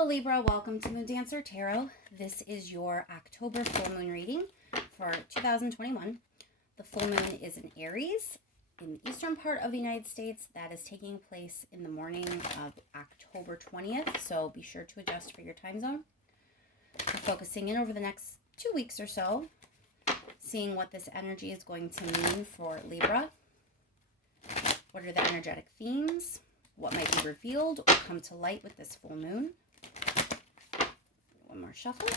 Hello Libra, welcome to Moon Dancer Tarot. This is your October full moon reading for 2021. The full moon is in Aries in the eastern part of the United States. That is taking place in the morning of October 20th, so be sure to adjust for your time zone. We're focusing in over the next 2 weeks or so, seeing what this energy is going to mean for Libra. What are the energetic themes? What might be revealed or come to light with this full moon? One more shuffle.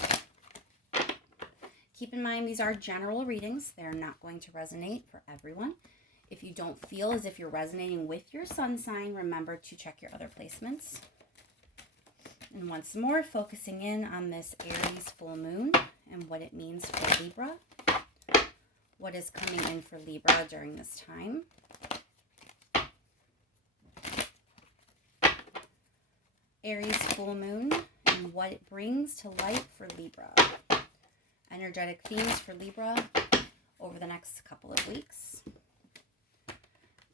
Keep in mind, these are general readings. They're not going to resonate for everyone. If you don't feel as if you're resonating with your sun sign, remember to check your other placements. And once more, focusing in on this Aries full moon and what it means for Libra. What is coming in for Libra during this time? Aries full moon and what it brings to light for Libra. Energetic themes for Libra over the next couple of weeks.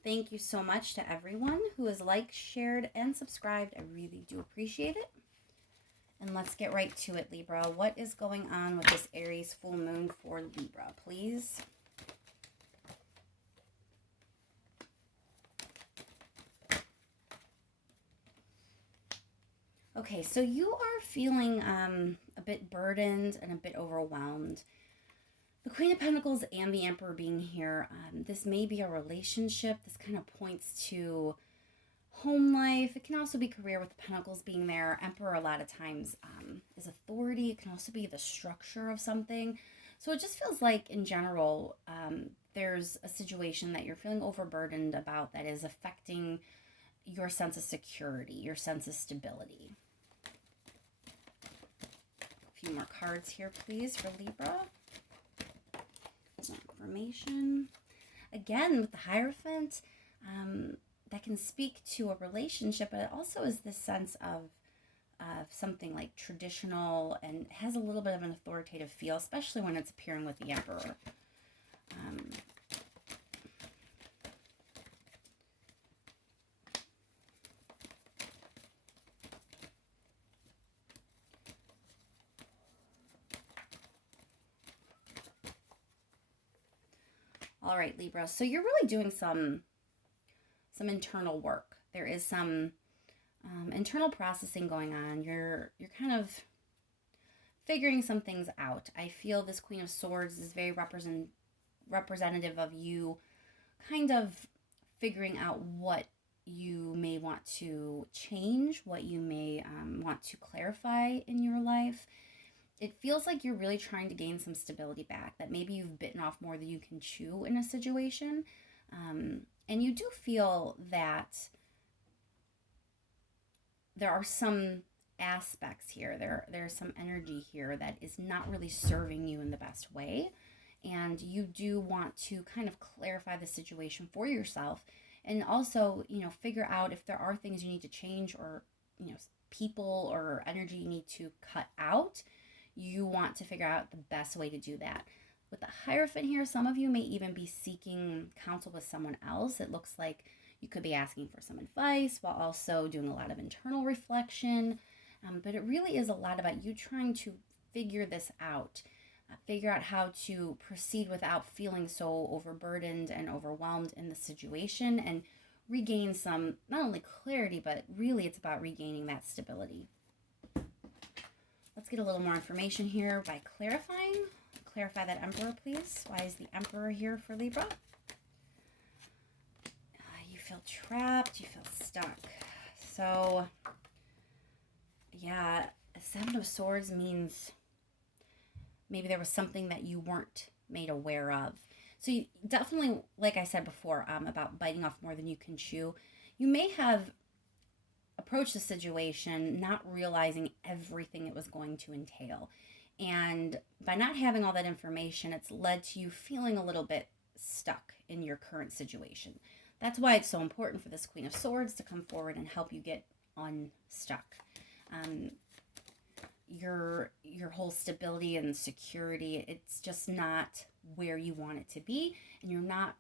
Thank you so much to everyone who has liked, shared, and subscribed. I really do appreciate it. And let's get right to it, Libra. What is going on with this Aries full moon for Libra, please? Okay, so you are feeling a bit burdened and a bit overwhelmed. The Queen of Pentacles and the Emperor being here, this may be a relationship. This kind of points to home life. It can also be career with the Pentacles being there. Emperor a lot of times is authority. It can also be the structure of something. So it just feels like in general, there's a situation that you're feeling overburdened about that is affecting your sense of security, your sense of stability. A few more cards here, please, for Libra. Some information. Again, with the Hierophant, that can speak to a relationship, but it also is this sense of something like traditional and has a little bit of an authoritative feel, especially when it's appearing with the Emperor. All right, Libra. So you're really doing some internal work. There is some internal processing going on. You're kind of figuring some things out. I feel this Queen of Swords is very representative of you kind of figuring out what you may want to change, what you may want to clarify in your life. It feels like you're really trying to gain some stability back, that maybe you've bitten off more than you can chew in a situation. And you do feel that there are some aspects here, there's some energy here that is not really serving you in the best way. And you do want to kind of clarify the situation for yourself and also, figure out if there are things you need to change or, people or energy you need to cut out. You want to figure out the best way to do that. With the Hierophant here, some of you may even be seeking counsel with someone else. It looks like you could be asking for some advice while also doing a lot of internal reflection. But it really is a lot about you trying to figure this out, figure out how to proceed without feeling so overburdened and overwhelmed in the situation and regain some, not only clarity, but really it's about regaining that stability. Let's get a little more information here by clarifying. Clarify that Emperor, please. Why is the Emperor here for Libra? You feel trapped. You feel stuck. So, yeah, the Seven of Swords means maybe there was something that you weren't made aware of. So you definitely, like I said before, about biting off more than you can chew, you may have approach the situation not realizing everything it was going to entail. And by not having all that information, it's led to you feeling a little bit stuck in your current situation. That's why it's so important for this Queen of Swords to come forward and help you get unstuck. Your whole stability and security, it's just not where you want it to be, and you're not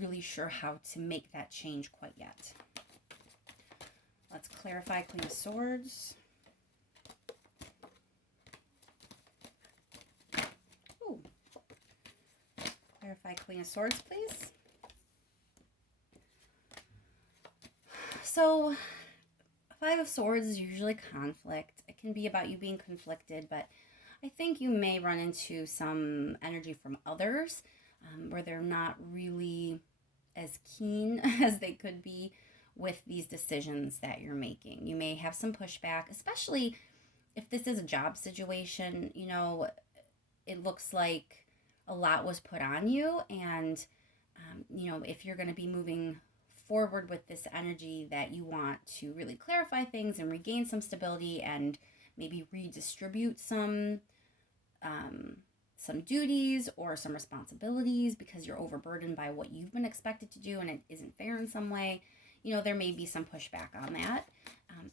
really sure how to make that change quite yet. Let's clarify Queen of Swords. Clarify Queen of Swords, please. So, Five of Swords is usually conflict. It can be about you being conflicted, but I think you may run into some energy from others where they're not really as keen as they could be with these decisions that you're making. You may have some pushback, especially if this is a job situation. It looks like a lot was put on you, and if you're going to be moving forward with this energy that you want to really clarify things and regain some stability and maybe redistribute some duties or some responsibilities because you're overburdened by what you've been expected to do and it isn't fair in some way, there may be some pushback on that.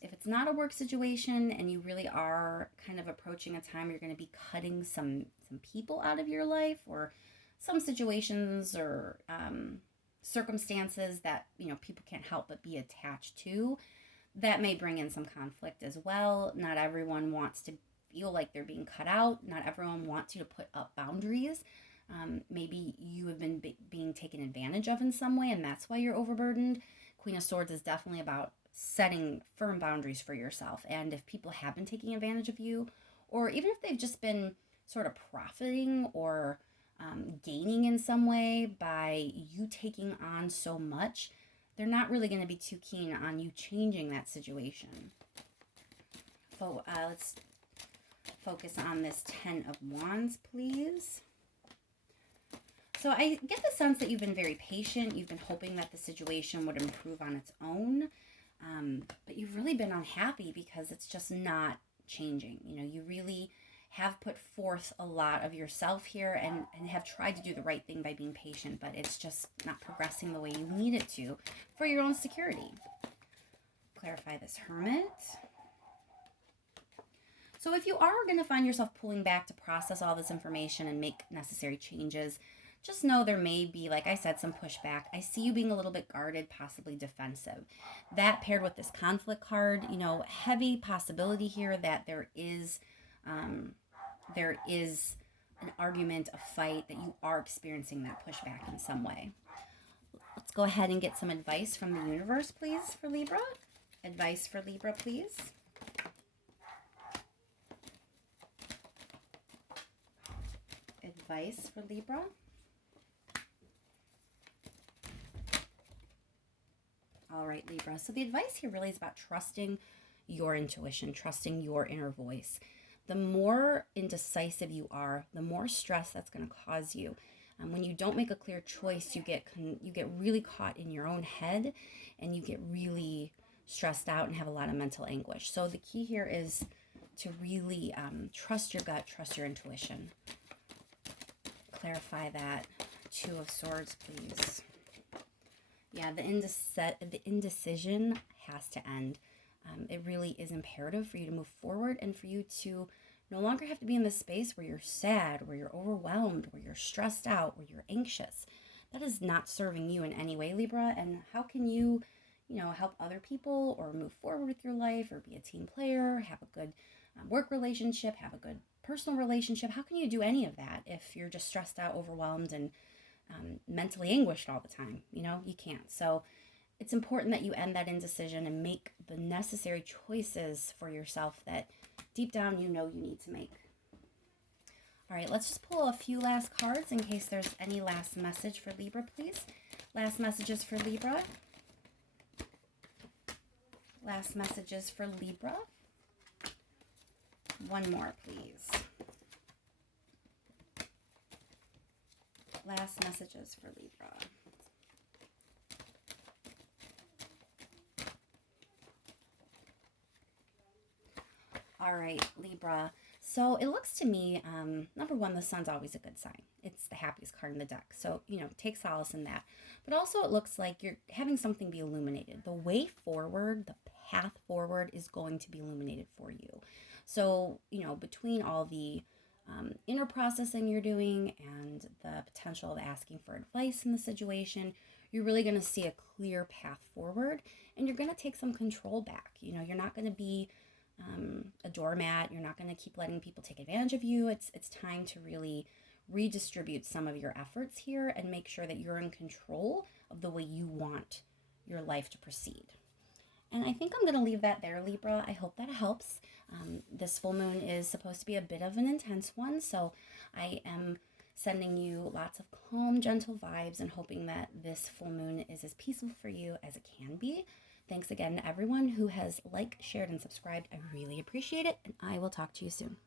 If it's not a work situation and you really are kind of approaching a time where you're going to be cutting some people out of your life, or some situations or circumstances that people can't help but be attached to, that may bring in some conflict as well. Not everyone wants to feel like they're being cut out. Not everyone wants you to put up boundaries. Maybe you have been being taken advantage of in some way, and that's why you're overburdened. Queen of Swords is definitely about setting firm boundaries for yourself. And if people have been taking advantage of you, or even if they've just been sort of profiting or gaining in some way by you taking on so much, they're not really going to be too keen on you changing that situation. So let's focus on this 10 of Wands, please. So I get the sense that you've been very patient. You've been hoping that the situation would improve on its own. But you've really been unhappy because it's just not changing. You really have put forth a lot of yourself here and have tried to do the right thing by being patient, but it's just not progressing the way you need it to for your own security. Clarify this Hermit. So if you are going to find yourself pulling back to process all this information and make necessary changes, just know there may be, like I said, some pushback. I see you being a little bit guarded, possibly defensive. That paired with this conflict card, heavy possibility here that there is an argument, a fight, that you are experiencing that pushback in some way. Let's go ahead and get some advice from the universe, please, for Libra. Advice for Libra, please. Advice for Libra. All right, Libra. So the advice here really is about trusting your intuition, trusting your inner voice. The more indecisive you are, the more stress that's going to cause you. When you don't make a clear choice, you get really caught in your own head, and you get really stressed out and have a lot of mental anguish. So the key here is to really trust your gut, trust your intuition. Clarify that. 2 of Swords, please. Yeah, the indecision has to end. It really is imperative for you to move forward and for you to no longer have to be in this space where you're sad, where you're overwhelmed, where you're stressed out, where you're anxious. That is not serving you in any way, Libra. And how can you, help other people or move forward with your life or be a team player, have a good work relationship, have a good personal relationship? How can you do any of that if you're just stressed out, overwhelmed, and mentally anguished all the time? You can't. So it's important that you end that indecision and make the necessary choices for yourself that deep down you need to make. All right, let's just pull a few last cards in case there's any last message for Libra, please. Last messages for Libra. Last messages for Libra. One more, please. Last messages for Libra. All right, Libra. So it looks to me, number one, the sun's always a good sign. It's the happiest card in the deck. So, take solace in that. But also it looks like you're having something be illuminated. The way forward, the path forward is going to be illuminated for you. So, between all the inner processing you're doing and the potential of asking for advice in the situation, you're really going to see a clear path forward, and you're going to take some control back. You're not going to be a doormat. You're not going to keep letting people take advantage of you. It's time to really redistribute some of your efforts here and make sure that you're in control of the way you want your life to proceed. And I think I'm going to leave that there, Libra. I hope that helps. This full moon is supposed to be a bit of an intense one, so I am sending you lots of calm, gentle vibes and hoping that this full moon is as peaceful for you as it can be. Thanks again to everyone who has liked, shared, and subscribed. I really appreciate it, and I will talk to you soon.